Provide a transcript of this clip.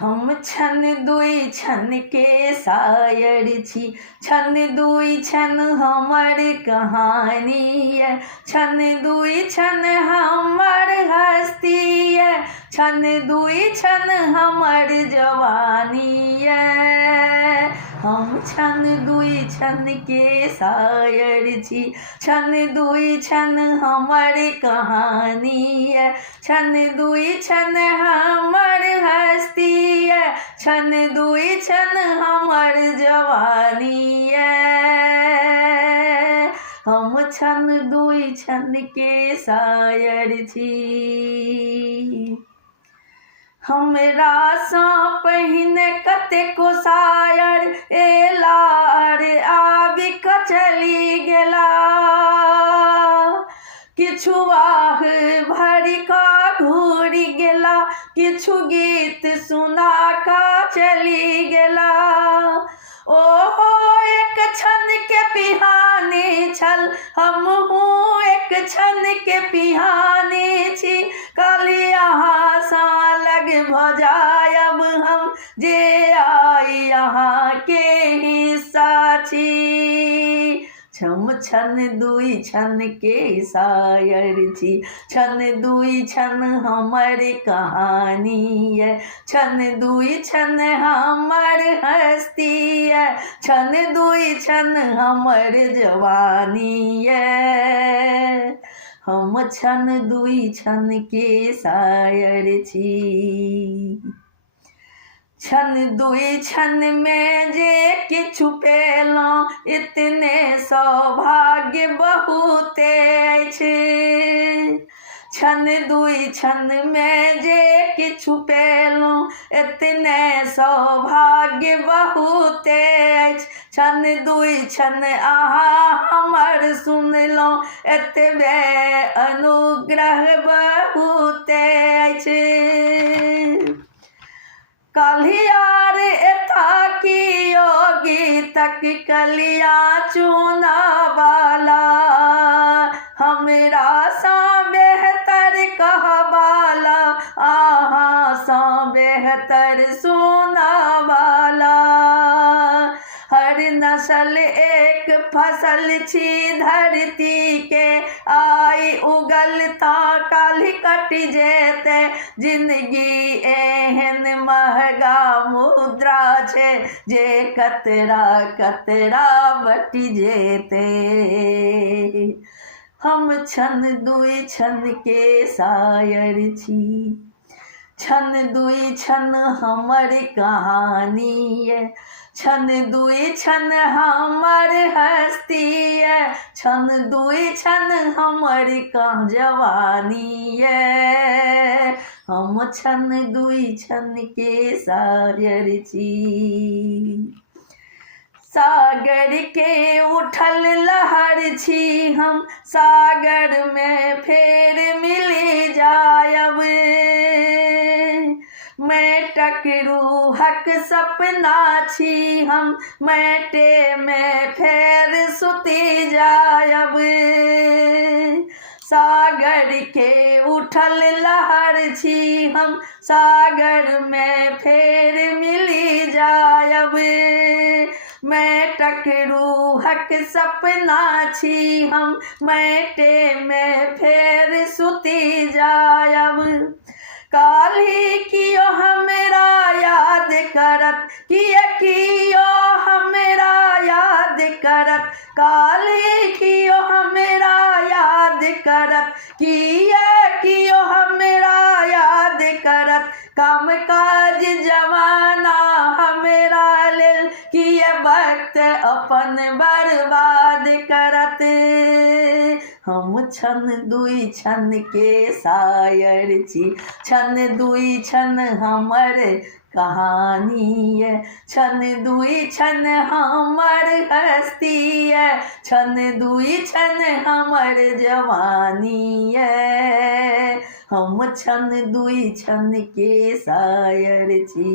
हम छन दुई छन के शायर छी, छन दुई छन हमर कहानी है, छन दुई छन हमर हस्ती है, छन दुई छन हमर जवानी है। हम छन दुई छन के शायर छी, छन दुई छन हमर कहानी है, छन दुई छन हमर हस्ती है, छन दुई छन हमर जवानी है। हम छन दुई छन के शायर छी। हमरा सा पहिने कतेको शायर एलार आबि कऽ चलि गेला, किछु आह भरि कऽ घुरि गेला, किछु गीत सुना कऽ चलि गेला। ओहो एक क्षण के पिहानी छल, हमहूँ एक क्षण के पिहानी छी, काल्हि अहाँ सा लग भऽ जायब हम, जे आई अहाँ के हिस्सा छी। हम छन दुई छन के शायर छी, छन दुई छन हमर कहानी है, छन दुई छन हमर हस्ती है, छन दुई छन हमर जवानी है। हम छन दुई छन के शायर छी। छन दुई छन में जे किछु पेलहुँ, इतने सौभाग्य बहुते अछि। छन दुई छन में जे किछु पेलहुँ, इतने सौभाग्य बहुते अछि। छन दुई छन अहाँ हमर सुनलहुँ, एतबे अनुग्रह बहुते अछि। काल्हि यार एथा कियो गीतक कलिया चुनावाला, हमरा सा बेहतर कहवाला, अहाँ सा बेहतर सुनावाला। हर नस्ल एक फसल छी धरती के, आई उगल ता काल्हि कटि जेतै। जिंदगी एहन महगा मुद्रा छै, जे कतरा कतरा बटि जेतै। हम छन दुई छन के शायर छी, छन दुई छन हमर कहानी है, छन दुई छन हमर हस्ती है, छन दुई छन हमर जवानी है। हम छन दुई छन के शायर छी। सागर के उठल लहर छी हम, सागर में फेर मिल जायब। मेटक रूहक सपना छी हम, मेटे में फेर सुति जायब। सागर के उठल लहर छी हम, सागर में फेर मिली जायब। मेटक रूहक सपना छी हम, मेटे में फेर सुति जायब। काल्हि कियो हमरा याद करत, कियो हमरा याद करत, काल्हि कियो हमरा याद करत, कियो हमरा याद करत। काम काज जमाना हमरा लेल, किए वक्त अपन बर्बाद करत। हम छन दुई छन के शायर छी, छन दुई छन हमर कहानी है, छन दुई छन हमर हस्ती है, छन दुई छन हमर जवानी है। हम छन दुई छन के शायर छी।